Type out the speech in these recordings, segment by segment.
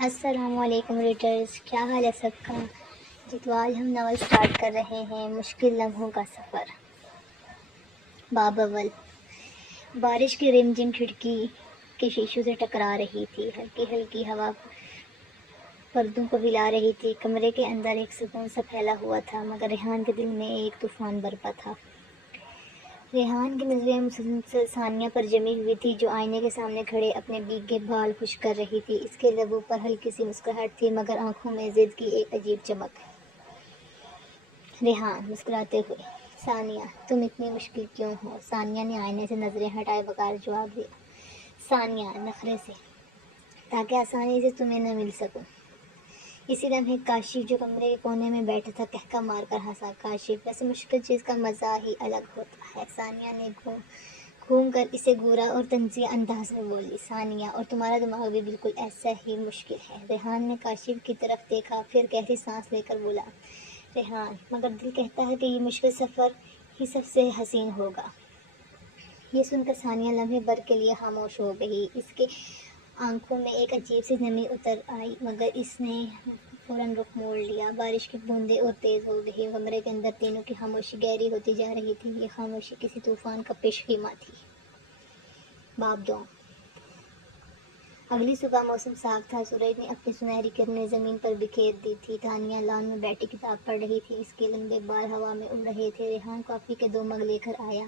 السلام علیکم ریڈرز، کیا حال ہے سب کا؟ تو آج ہم ناول سٹارٹ کر رہے ہیں مشکل لمحوں کا سفر۔ باب اول۔ بارش کی رم جم کھڑکی کے شیشوں سے ٹکرا رہی تھی، ہلکی ہلکی ہوا پردوں کو ہلا رہی تھی۔ کمرے کے اندر ایک سکون سا پھیلا ہوا تھا، مگر ریحان کے دل میں ایک طوفان برپا تھا۔ ریحان کی نظریں مسلسل ثانیہ پر جمی ہوئی تھی، جو آئینے کے سامنے کھڑے اپنے بھیگے بال خشک کر رہی تھی۔ اس کے لبوں پر ہلکی سی مسکراہٹ تھی، مگر آنکھوں میں ضد کی ایک عجیب چمک۔ ریحان مسکراتے ہوئے: ثانیہ، تم اتنی مشکل کیوں ہو؟ ثانیہ نے آئینے سے نظریں ہٹائے بغیر جواب دیا۔ ثانیہ نخرے سے: تاکہ آسانی سے تمہیں نہ مل سکوں۔ اسی لمحے کاشف، جو کمرے کے کونے میں بیٹھا تھا، قہقہ مار کر ہنسا۔ کاشف: ویسے مشکل چیز کا مزہ ہی الگ ہوتا ہے۔ ثانیہ نے گھوم کر اسے گھورا اور طنزیہ انداز میں بولی: ثانیہ، اور تمہارا دماغ بھی بالکل ایسا ہی مشکل ہے۔ ریحان نے کاشف کی طرف دیکھا، پھر گہری سانس لے کر بولا: ریحان، مگر دل کہتا ہے کہ یہ مشکل سفر ہی سب سے حسین ہوگا۔ یہ سن کر ثانیہ لمحے بھر کے لیے خاموش ہو گئی۔ اس کے آنکھوں میں ایک عجیب سی نمی اتر آئی، مگر اس نے فوراً رخ موڑ لیا۔ بارش کی بوندیں اور تیز ہو گئی۔ کمرے کے اندر تینوں کی خاموشی گہری ہوتی جا رہی تھی۔ یہ خاموشی کسی طوفان کا پیش خیمہ تھی۔ باب دوم۔ اگلی صبح موسم صاف تھا، سورج نے اپنی سنہری کرنیں زمین پر بکھیر دی تھی۔ ثانیہ لان میں بیٹھی کتاب پڑھ رہی تھی، اس کے لمبے بال ہوا میں اڑ رہے تھے۔ ریحان کافی کے 2 مگ لے کر آیا،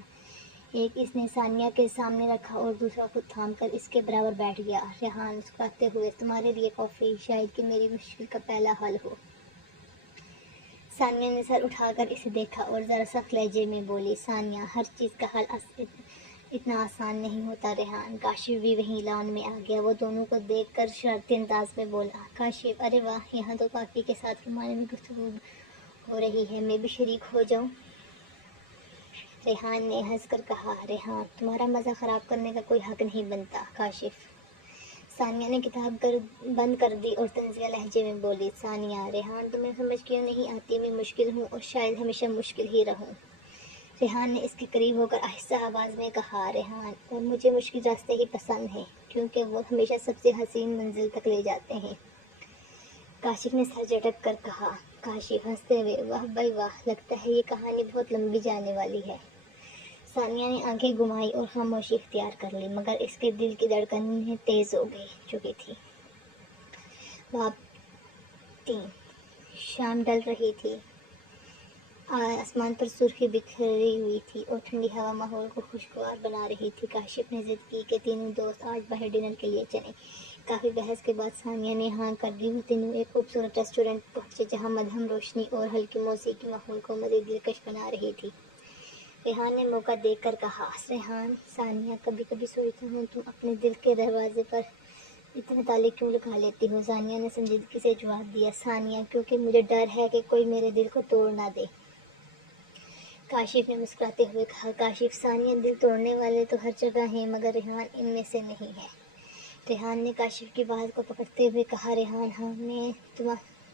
ایک اس نے ثانیہ کے سامنے رکھا اور دوسرا خود تھام کر اس کے برابر بیٹھ گیا۔ ریحان مسکراتے ہوئے: تمہارے لیے کافی، شاید کہ میری مشکل کا پہلا حل ہو۔ ثانیہ نے سر اٹھا کر اسے دیکھا اور ذرا سخت لہجے میں بولی: ثانیہ، ہر چیز کا حل اتنا آسان نہیں ہوتا۔ ریحان۔ کاشف بھی وہیں لان میں آ گیا۔ وہ دونوں کو دیکھ کر شرارتی انداز میں بولا: کاشف، ارے واہ، یہاں تو کافی کے ساتھ رومانوی گفتگو ہو رہی ہے، میں بھی شریک ہو جاؤں؟ ریحان نے ہنس کر کہا: ریحان، تمہارا مزہ خراب کرنے کا کوئی حق نہیں بنتا۔ کاشف۔ ثانیہ نے کتاب بند کر دی اور طنزیہ لہجے میں بولی: ثانیہ، ریحان تمہیں سمجھ کیوں نہیں آتی؟ میں مشکل ہوں اور شاید ہمیشہ مشکل ہی رہوں۔ ریحان نے اس کے قریب ہو کر آہستہ آواز میں کہا: ریحان، اور مجھے مشکل راستے ہی پسند ہیں، کیونکہ وہ ہمیشہ سب سے حسین منزل تک لے جاتے ہیں۔ کاشف نے سر جھٹک کر کہا۔ کاشف ہنستے ہوئے: واہ بھائی واہ، لگتا ہے یہ کہانی بہت لمبی جانے والی ہے۔ ثانیہ نے آنکھیں گھمائی اور خاموشی اختیار کر لی، مگر اس کے دل کی دھڑکنیں تیز ہو چکی تھی۔ باب 3۔ شام ڈل رہی تھی، آسمان پر سرخی بکھری ہوئی تھی اور ٹھنڈی ہوا ماحول کو خوشگوار بنا رہی تھی۔ کاشف نے ضد کی کہ تینوں دوست آج باہر ڈنر کے لیے چلیں۔ کافی بحث کے بعد ثانیہ نے ہاں کر دی۔ وہ تینوں ایک خوبصورت ریسٹورینٹ پہنچے، جہاں مدھم روشنی اور ہلکی موسیقی ماحول کو مزید دلکش بنا رہی تھی۔ ریحان نے موقع دیکھ کر کہا: ریحان، ثانیہ، کبھی کبھی سوچتا ہوں تم اپنے دل کے دروازے پر اتنے تالے کیوں لگا لیتی ہو؟ ثانیہ نے سنجیدگی سے جواب دیا: ثانیہ، کیونکہ مجھے ڈر ہے کہ کوئی میرے دل کو توڑ نہ دے۔ کاشف نے مسکراتے ہوئے کہا: کاشف، ثانیہ، دل توڑنے والے تو ہر جگہ ہیں، مگر ریحان ان میں سے نہیں ہے۔ ریحان نے کاشف کی بات کو پکڑتے ہوئے کہا: ریحان، ہاں،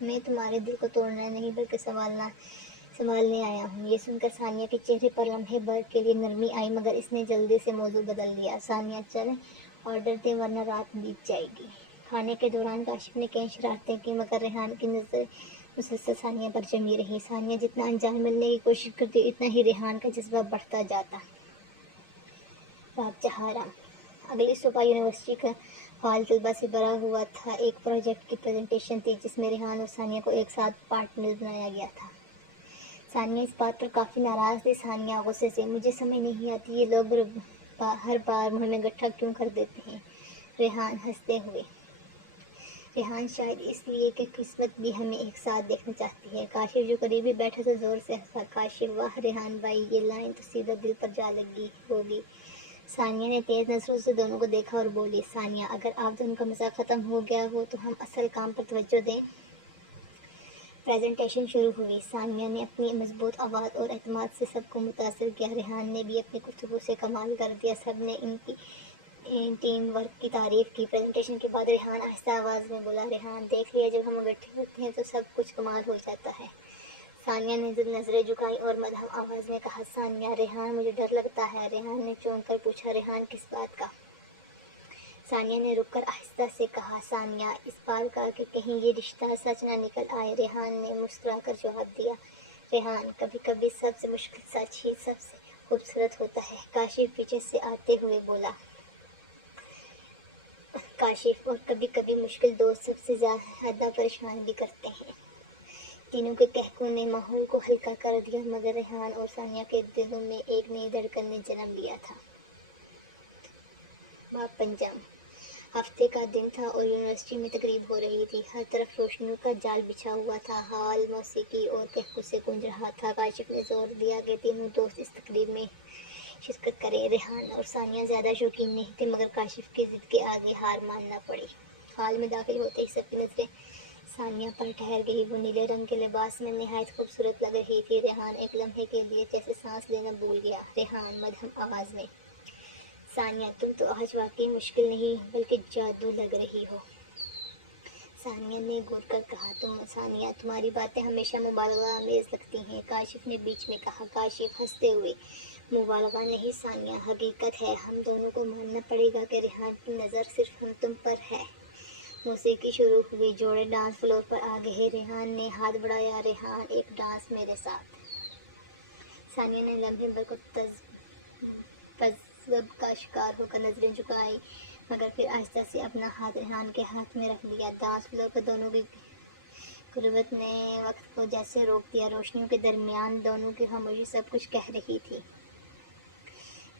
میں تمہارے دل کو توڑنا نہیں بلکہ سنبھالنے آیا ہوں۔ یہ سن کر ثانیہ کے چہرے پر لمحے بھر کے لیے نرمی آئی، مگر اس نے جلدی سے موضوع بدل دیا: ثانیہ، چلیں آرڈر دیں ورنہ رات بیت جائے گی۔ کھانے کے دوران کاشف نے کئی شرارتیں کی، مگر ریحان کی نظر مسلسل ثانیہ پر جمی رہی۔ ثانیہ جتنا انجان ملنے کی کوشش کرتی، اتنا ہی ریحان کا جذبہ بڑھتا جاتا۔ باب 4۔ اگلی صبح یونیورسٹی کا ہال طلباء سے بھرا ہوا تھا۔ ایک پروجیکٹ کی پریزنٹیشن تھی، جس میں ریحان اور ثانیہ کو ایک ساتھ پارٹنر بنایا گیا تھا۔ ثانیہ اس بات پر کافی ناراض تھی۔ ثانیہ غصے سے: مجھے سمجھ نہیں آتی، یہ لوگ ہر بار ہمیں گٹھا کیوں کر دیتے ہیں؟ ریحان ہنستے ہوئے: ریحان، شاید اس لیے کہ قسمت بھی ہمیں ایک ساتھ دیکھنا چاہتی ہے۔ کاشف، جو قریب ہی بیٹھا تھا، زور سے ہنسا۔ کاشف: واہ ریحان بھائی، یہ لائن تو سیدھا دل پر جا لگی ہوگی۔ ثانیہ نے تیز نظروں سے دونوں کو دیکھا اور بولی: ثانیہ، اگر آپ دونوں کا مزاق ختم ہو گیا ہو تو ہم اصل کام پر توجہ دیں۔ پریزنٹیشن شروع ہوئی۔ ثانیہ نے اپنی مضبوط آواز اور اعتماد سے سب کو متاثر کیا۔ ریحان نے بھی اپنی گفتگو سے کمال کر دیا۔ سب نے ان کی ٹیم ورک کی تعریف کی۔ پریزنٹیشن کے بعد ریحان آہستہ آواز میں بولا: ریحان، دیکھ لیا، جب ہم اکٹھے ہوتے ہیں تو سب کچھ کمال ہو جاتا ہے۔ ثانیہ نے نظریں جھکائیں اور مدھم آواز میں کہا: ثانیہ، ریحان، مجھے ڈر لگتا ہے۔ ریحان نے چونک کر پوچھا: ریحان، کس بات کا؟ ثانیہ نے رک کر آہستہ سے کہا، ثانیہ اس بات کا کہ کہیں یہ رشتہ سچ نہ نکل آئے۔ ریحان نے مسکرا کر جواب دیا، ریحان کبھی کبھی سب سے مشکل سچ ہی سب سے خوبصورت ہوتا ہے، کاشف پیچھے سے آتے ہوئے بولا۔ کاشف، اور کبھی کبھی مشکل دوست سب سے زیادہ پریشان بھی کرتے ہیں۔ تینوں کے کہکوں نے ماحول کو ہلکا کر دیا، مگر ریحان اور ثانیہ کے دلوں میں ایک نئی دھڑکن نے جنم لیا تھا۔ باب پنجم۔ ہفتے کا دن تھا اور یونیورسٹی میں تقریب ہو رہی تھی۔ ہر طرف روشنیوں کا جال بچھا ہوا تھا، ہال موسیقی اور کہکوں سے گونج رہا تھا۔ کاشف نے زور دیا کہ تینوں دوست اس تقریب میں شرکت کریں۔ ریحان اور ثانیہ زیادہ شوقین نہیں تھے، مگر کاشف کی ضد کے آگے ہار ماننا پڑی۔ ہال میں داخل ہوتے ہی سب کی نظریں ثانیہ پر ٹھہر گئی۔ وہ نیلے رنگ کے لباس میں نہایت خوبصورت لگ رہی تھی۔ ریحان ایک لمحے کے لیے جیسے سانس لینا بھول گیا۔ ریحان مدھم آواز میں، ثانیہ تم تو آج واقعی مشکل نہیں بلکہ جادو لگ رہی ہو۔ ثانیہ نے گھور کر کہا، ثانیہ تمہاری باتیں ہمیشہ مبالغہ آمیز لگتی ہیں، کاشف نے بیچ میں کہا۔ کاشف ہنستے ہوئے، مبالغہ نہیں ثانیہ، حقیقت ہے۔ ہم دونوں کو ماننا پڑے گا کہ ریحان کی نظر صرف ہم تم پر ہے۔ موسیقی شروع ہوئی، جوڑے ڈانس فلور پر آ گئے۔ ریحان نے ہاتھ بڑھایا، ریحان ایک ڈانس میرے ساتھ۔ ثانیہ نے لمحے بھر کو تذبذب کا شکار ہو کر نظریں جھکائیں، مگر پھر آہستہ سے اپنا ہاتھ ریحان کے ہاتھ میں رکھ دیا۔ ڈانس فلور پر دونوں کی قربت نے وقت کو جیسے روک دیا۔ روشنیوں کے درمیان دونوں کی خاموشی سب کچھ کہہ رہی تھی۔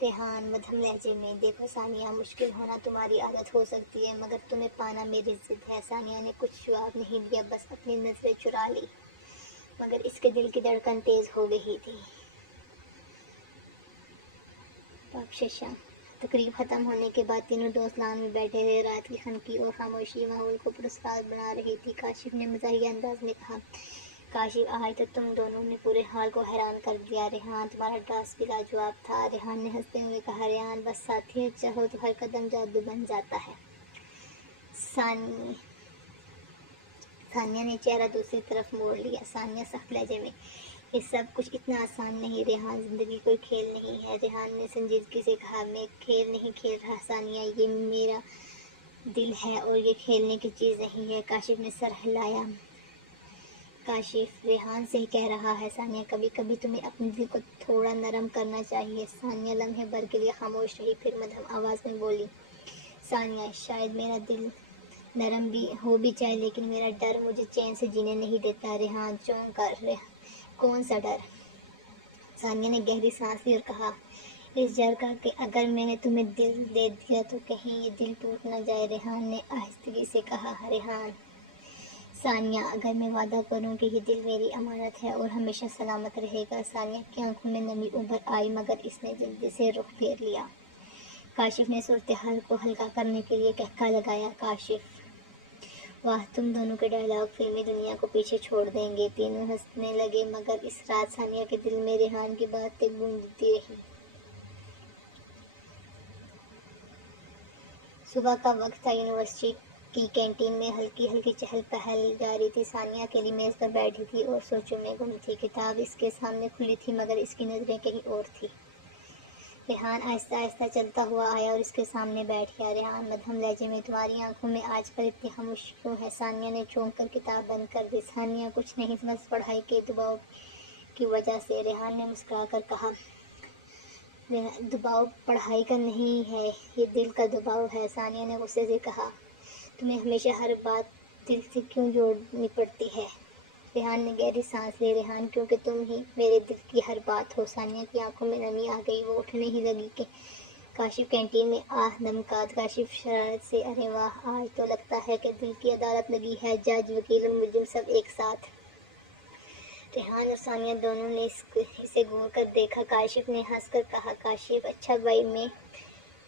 ریحان مدھم لہجے میں، دیکھو ثانیہ، مشکل ہونا تمہاری عادت ہو سکتی ہے، مگر تمہیں پانا میری ضد ہے۔ ثانیہ نے کچھ جواب نہیں دیا، بس اپنی نظریں چرا لی، مگر اس کے دل کی دھڑکن تیز ہو گئی تھی۔ باب ششم۔ تقریب ختم ہونے کے بعد تینوں دوست لان میں بیٹھے تھے۔ رات کی خنکی اور خاموشی ماحول کو پراسرار بنا رہی تھی۔ کاشف نے مزاحیہ انداز میں کہا، کاشف آج تو تم دونوں نے پورے ہال کو حیران کر دیا۔ ریحان تمہارا ڈانس بھی لاجواب تھا۔ ریحان نے ہنستے ہوئے کہا، ریحان بس ساتھی اچھا ہو تو ہر قدم جادو بن جاتا ہے۔ ثانیہ نے چہرہ دوسری طرف موڑ لیا۔ ثانیہ سخت لہجے میں، یہ سب کچھ اتنا آسان نہیں ریحان، زندگی کوئی کھیل نہیں ہے۔ ریحان نے سنجیدگی سے کہا، میں کھیل نہیں کھیل رہا ثانیہ، یہ میرا دل ہے اور یہ کھیلنے کی چیز نہیں ہے۔ کاشف نے سر ہلایا۔ کاشف ریحان سے ہی کہہ رہا ہے ثانیہ، کبھی کبھی تمہیں اپنے دل کو تھوڑا نرم کرنا چاہیے۔ ثانیہ لمحے بھر کے لیے خاموش رہی، پھر مدھم آواز میں بولی، ثانیہ شاید میرا دل نرم بھی ہو بھی جائے، لیکن میرا ڈر مجھے چین سے جینے نہیں دیتا۔ ریحان چونک کر، کون سا ڈر؟ ثانیہ نے گہری سانس لی اور کہا، اس ڈر کا کہ اگر میں نے تمہیں دل دے دیا تو کہیں یہ دل ٹوٹ نہ جائے۔ ریحان نے آہستگی سے کہا، ریحان ثانیہ اگر میں وعدہ کروں کہ یہ دل میری امانت ہے اور ہمیشہ سلامت رہے گا۔ ثانیہ کی آنکھوں میں نمی ابھر آئی، مگر اس نے جلدی سے رخ پھیر لیا۔ کاشف نے صورتحال کو ہلکا کرنے کے لیے کہکا لگایا، کاشف واہ، تم دونوں کے ڈائلاگ فلمی دنیا کو پیچھے چھوڑ دیں گے۔ تینوں ہنسنے لگے، مگر اس رات ثانیہ کے دل میں ریحان کی باتیں گونجتی رہیں۔ صبح کا وقت تھا، یونیورسٹی کی کینٹین میں ہلکی ہلکی چہل پہل جاری تھی۔ ثانیہ اکیلی میز پر بیٹھی تھی اور سوچوں میں گم تھی۔ کتاب اس کے سامنے کھلی تھی، مگر اس کی نظریں کہیں اور تھیں۔ ریحان آہستہ آہستہ چلتا ہوا آیا اور اس کے سامنے بیٹھ گیا۔ ریحان مدھم لہجے میں، تمہاری آنکھوں میں آج کل اتنی خاموشی کیوں ہے؟ ثانیہ نے چونک کر کتاب بند کر دی۔ ثانیہ کچھ نہیں، بس پڑھائی کے دباؤ کی وجہ سے۔ ریحان نے مسکرا کر کہا، دباؤ پڑھائی کا نہیں ہے، یہ دل کا دباؤ ہے۔ ثانیہ نے غصے سے کہا، تمہیں ہمیشہ ہر بات دل سے کیوں جوڑنی پڑتی ہے؟ ریحان نے گہری سانس لی، ریحان کیونکہ تم ہی میرے دل کی ہر بات ہو۔ ثانیہ کی آنکھوں میں نمی آ گئی، وہ اٹھنے ہی لگی کہ کاشف کینٹین میں آہ دمکاد۔ کاشف شرارت سے، ارے واہ، آج تو لگتا ہے کہ دل کی عدالت لگی ہے، جج، وکیل اور مجرم سب ایک ساتھ۔ ریحان اور ثانیہ دونوں نے اسے گھور کر دیکھا۔ کاشف نے ہنس کر کہا، کاشف اچھا بھائی، میں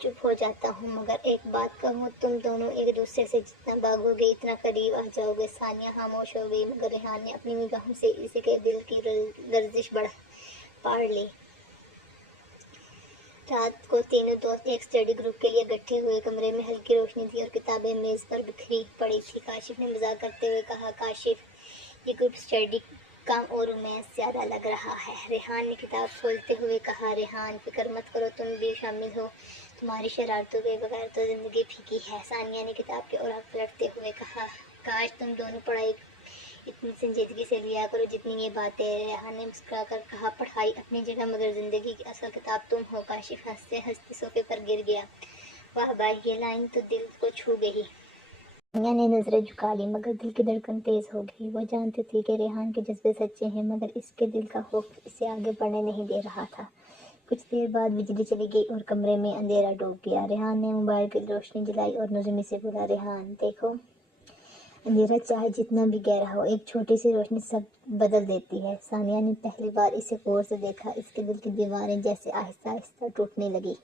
چپ ہو جاتا ہوں، مگر ایک بات کہوں، تم دونوں ایک دوسرے سے جتنا بھاگو گے اتنا قریب آ جاؤ گے۔ ثانیہ خاموش ہو گئی، مگر ریحان نے اپنی نگاہوں سے اسی کے دل کی لرزش پاڑ لی۔ رات کو تینوں دوست ایک اسٹڈی گروپ کے لیے اکٹھے ہوئے۔ کمرے میں ہلکی روشنی تھی اور کتابیں میز پر بکھری پڑی تھیں۔ کاشف نے مزاح کرتے ہوئے کہا، کاشف یہ گروپ اسٹڈی کم اور رومانس زیادہ لگ رہا ہے۔ ریحان نے کتاب کھولتے ہوئے کہا، ریحان فکر مت کرو، تم بھی شامل ہو، تمہاری شرارتوں کے بغیر تو زندگی پھیکی ہے، ثانیہ نے کتاب کے اوراق پلٹتے ہوئے کہا۔ کاش تم دونوں پڑھائی اتنی سنجیدگی سے لیا کرو جتنی یہ باتیں۔ ریحان نے مسکرا کر کہا، پڑھائی اپنی جگہ مگر زندگی کی اصل کتاب تم ہو۔ کاشف ہنستے ہنستے صوفے پر گر گیا۔ واہ بھائی، یہ لائن تو دل کو چھو گئی۔ ثانیہ نے نظریں جھکا لی مگر دل کی دھڑکن تیز ہو گئی۔ وہ جانتی تھی کہ ریحان کے جذبے سچے ہیں مگر اس کے دل کا خوف اسے آگے بڑھنے نہیں دے رہا تھا۔ کچھ دیر بعد بجلی چلی گئی اور کمرے میں اندھیرا ڈوب گیا۔ ریحان نے موبائل کی روشنی جلائی اور نرمی سے بولا، ریحان دیکھو، اندھیرا چاہے جتنا بھی گہرا ہو، ایک چھوٹی سی روشنی سب بدل دیتی ہے۔ ثانیہ نے پہلی بار اسے غور سے دیکھا۔ اس کے دل کی دیواریں جیسے آہستہ آہستہ ٹوٹنے لگی۔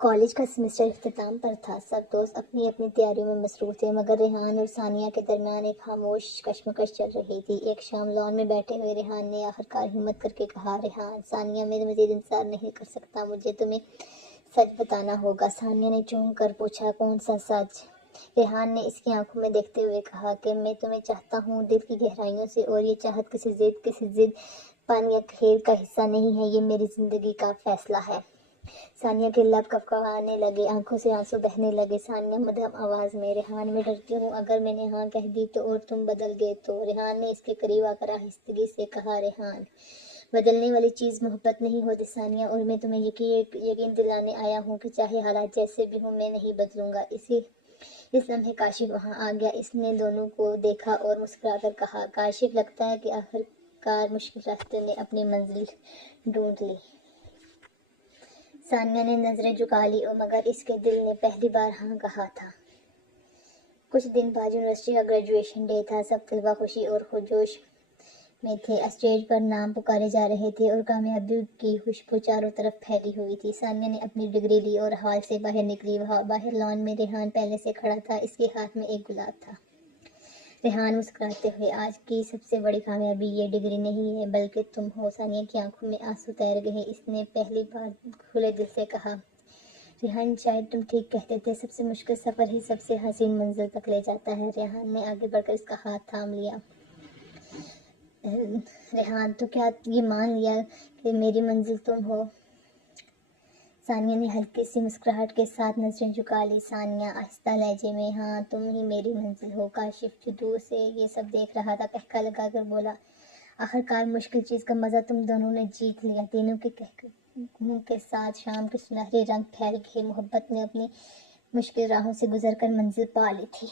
کالج کا سیمسٹر اختتام پر تھا، سب دوست اپنی اپنی تیاریوں میں مصروف تھے مگر ریحان اور ثانیہ کے درمیان ایک خاموش کشمکش چل رہی تھی۔ ایک شام لان میں بیٹھے ہوئے ریحان نے آخرکار ہمت کر کے کہا، ریحان، ثانیہ میں مزید انتظار نہیں کر سکتا، مجھے تمہیں سچ بتانا ہوگا۔ ثانیہ نے چونک کر پوچھا، کون سا سچ؟ ریحان نے اس کی آنکھوں میں دیکھتے ہوئے کہا کہ میں تمہیں چاہتا ہوں دل کی گہرائیوں سے، اور یہ چاہت کسی ضد پانی یا کھیل کا حصہ نہیں ہے، یہ میری زندگی کا فیصلہ ہے۔ ثانیہ کے لب کھپکھپانے لگے، آنکھوں سے آنسو بہنے لگے۔ ثانیہ مدھم آواز میں، ریحان میں ڈرتی ہوں اگر میں نے ہاں کہہ دی تو اور تم بدل گئے تو۔ ریحان نے اس کے قریب آ کر آہستگی سے کہا، ریحان، بدلنے والی چیز محبت نہیں ہوتی ثانیہ، اور میں تمہیں یقین دلانے آیا ہوں کہ چاہے حالات جیسے بھی ہوں میں نہیں بدلوں گا۔ اس لمحے کاشف وہاں آ گیا۔ اس نے دونوں کو دیکھا اور مسکرا کر کہا، کاشف، لگتا ہے کہ آخرکار مشکل راستے نے اپنی منزل ڈھونڈ لی۔ ثانیہ نے نظریں جھکا لی مگر اس کے دل نے پہلی بار ہاں کہا تھا۔ کچھ دن بعد یونیورسٹی کا گریجویشن ڈے تھا۔ سب طلباء خوشی اور جوش میں تھے۔ اسٹیج پر نام پکارے جا رہے تھے اور کامیابی کی خوشبو چاروں طرف پھیلی ہوئی تھی۔ ثانیہ نے اپنی ڈگری لی اور ہال سے باہر نکلی۔ باہر لان میں ریحان پہلے سے کھڑا تھا، اس کے ہاتھ میں ایک گلاب تھا۔ ریحان مسکراتے ہوئے، آج کی سب سے بڑی کامیابی یہ ڈگری نہیں ہے بلکہ تم ہو۔ ثانیہ کی آنکھوں میں آنسو تیر گئے۔ اس نے پہلی بار کھلے دل سے کہا، ریحان، شاید تم ٹھیک کہتے تھے، سب سے مشکل سفر ہی سب سے حسین منزل تک لے جاتا ہے۔ ریحان نے آگے بڑھ کر اس کا ہاتھ تھام لیا۔ ریحان، تو کیا یہ مان لیا کہ میری منزل تم ہو؟ ثانیہ نے ہلکی سی مسکراہٹ کے ساتھ نظریں جھکا لی۔ ثانیہ آہستہ لہجے میں، ہاں، تم ہی میری منزل ہو۔ کاشف جو دور سے یہ سب دیکھ رہا تھا کہکا لگا کر بولا، آخرکار مشکل چیز کا مزہ تم دونوں نے جیت لیا۔ تینوں کے کہکوں کے ساتھ شام کے سنہرے رنگ پھیل گئے۔ محبت نے اپنی مشکل راہوں سے گزر کر منزل پا لی تھی۔